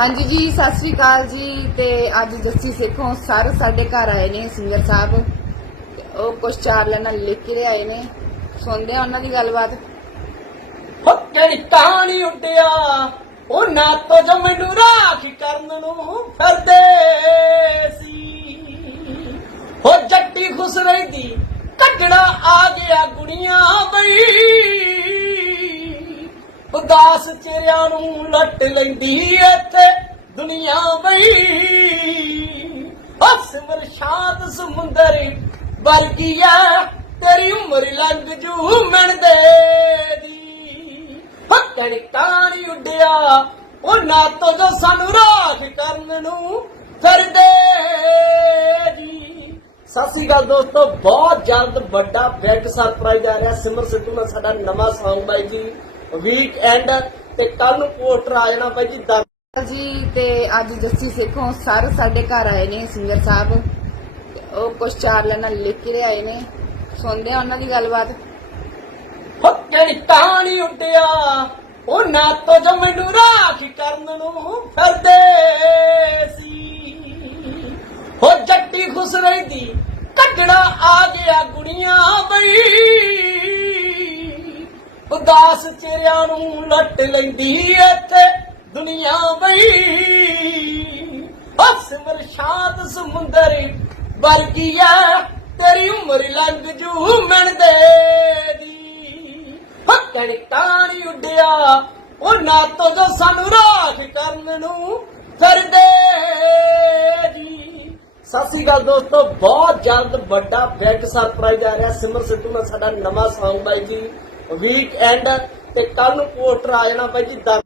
ਹਾਂਜੀ ਜੀ, ਸਤਿ ਸ੍ਰੀ ਅਕਾਲ ਜੀ ਤੇ ਅੱਜ ਜੱਸੀ ਸੇਖੋਂ ਸਰ ਸਾਡੇ ਘਰ ਆਏ ਨੇ ਸਿੰਗਰ ਸਾਹਿਬ। ਤੇ ਉਹ ਕੁਝ ਚਾਰ ਲੈਣਾ ਲਿਖ ਕੇ ਆਏ ਨੇ। ਸੁਣਦੇ ਆ ਉਹਨਾਂ ਦੀ ਗੱਲਬਾਤ। ਫੱਕੜੀ ਕਹਾਣੀ ਉੱਡਿਆ ਉਹ ਨਾ ਤੋ ਜੋ ਮੈਨੂੰ ਰਾਖ ਕਰਨ ਨੂੰ ਫਿਰਦੇ ਸੀ। ਹੋ ਜੱਟੀ ਖੁਸ਼ ਰਹਿੰਦੀ, ਕੱਢਣਾ ਆ ਗਿਆ ਗੁਣੀਆਂ ਬਈ। ਦਾਸ ਚਿਹਰਿਆਂ ਨੂੰ ਲੱਟ ਲੈਂਦੀ ਇੱਥੇ ਦੁਨੀਆ ਬਈ ਅਸਮਰ ਸ਼ਾਦ ਸਮੁੰਦਰ ਵਰਗੀ ਐ, ਤੇਰੀ ਉਮਰ ਲੰਘ ਜੂ ਮਿਣਦੇ ਦੀ ਹੱਕੜ ਕਾਣੀ ਉੱਡਿਆ ਉਹ ਨਾ ਤੋਂ ਜੋ ਸਾਨੂੰ ਰਾਖ ਕਰਨ ਨੂੰ ਫਿਰਦੇ ਜੀ। ਸਤਿ ਸ਼੍ਰੀ ਅਕਾਲ ਦੋਸਤੋ, ਬਹੁਤ ਜਲਦ ਵੱਡਾ ਬਿਗ ਸਰਪ੍ਰਾਈਜ਼ ਆ ਰਿਹਾ। ਸਿਮਰ ਸਿੱਧੂ ਨਾਲ ਸਾਡਾ ਨਵਾਂ Song ਬਾਈ ਜੀ। ਵੀਕ ਐਂਡ ਤੇ ਕੱਲ ਨੂੰ ਪੋਸਟਰ ਆ ਜਾਣਾ ਬਾਈ ਜੀ ਦਸ ਜੀ ਤੇ ਅੱਜ ਜੱਸੀ ਸੇਖੋਂ ਸਰ ਸਾਡੇ ਘਰ ਆਏ ਨੇ ਸਿੰਗਰ ਸਾਹਿਬ। ਤੇ ਉਹ ਕੁਝ ਚਾਰ ਲੈਣਾ ਲਿਖ ਕੇ ਆਏ ਨੇ। ਸੁਣਦੇ ਆ ਉਹਨਾਂ ਦੀ ਗੱਲਬਾਤ। ਫੱਕੜੀ ਕਹਾਣੀ ਉੱਡਿਆ ਉਹ ਨਾ ਤੋਂ ਮੈਨੂੰ ਰਾਖ ਕਰਨ ਨੂੰ ਫਿਰਦੇ ਸੀ। ਹੋ ਜੱਟੀ ਖੁਸ਼ ਰਹਿੰਦੀ ਕੱਢਣਾ ਆ ਉਦਾਸ ਚਿਹਰਿਆਂ ਨੂੰ ਲੱਟ ਲੈਂਦੀ ਇੱਥੇ ਦੁਨੀਆ ਬਈ। ਅਸਮਰ ਸ਼ਾਂਤ ਸਮੁੰਦਰ ਵਰਗੀ ਐ ਤੇਰੀ ਉਮਰ ਲੰਘ ਜੂ ਮਿਣਦੇ ਦੀ ਹੱਕੜ ਕਾਣੀ ਉੱਡਿਆ ਉਹ ਨਾ ਤੋਂ ਜੋ ਸਾਨੂੰ ਰਾਜ ਕਰਨ ਨੂੰ ਫਿਰਦੇ ਸਤਿ ਸ਼੍ਰੀ ਅਕਾਲ ਦੋਸਤੋ, ਬਹੁਤ ਜਲਦ ਵੱਡਾ ਬਿਗ ਸਰਪ੍ਰਾਈਜ਼ ਆ ਰਿਹਾ। ਸਿਮਰ ਸਿੱਧੂ ਨਾਲ ਸਾਡਾ ਨਵਾਂ Song ਬਾਈ ਜੀ। ਵੀਕ ਐਂਡ ਤੇ ਕੱਲ ਨੂੰ ਪੋਸਟਰ ਆ ਜਾਣਾ ਬਾਈ ਜੀ ਦਸ